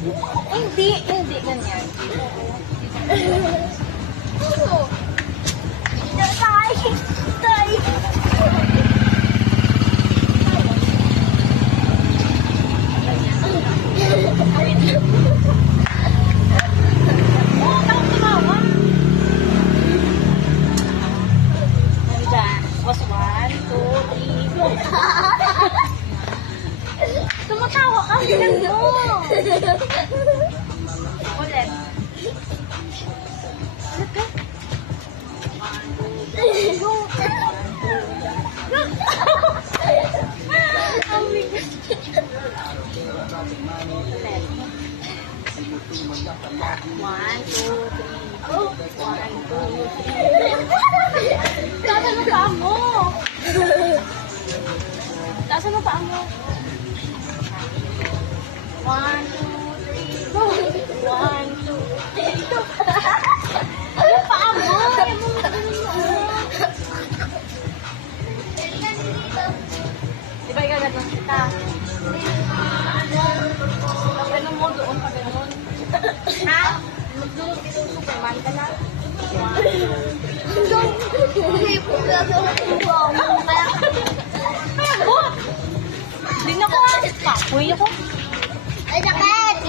Hindi ganyan. Oo. Tay! Tay! Oo, takot tumawa. Nandyan. Was 1, 2, 3, 4. Tumatawa ka, bilang mo. Ulit. Ang bigat. Ulit. 1, 2, 3. 1, 2, 3. Tasan mo paa mo? Tasan mo paa mo? 1, 2, 3, go! 1, 2, 3, go! Yung paa mo! Yung mga ganun mo. Di ba ikagat kita? Pag ganun mo, doon pa ganun. Ha? Magdulog dito Superman ka na. 1, 2, 3. Hindi po gagawa mo. Kaya mo! Hindi na ko. Papoy ako. Ay, saka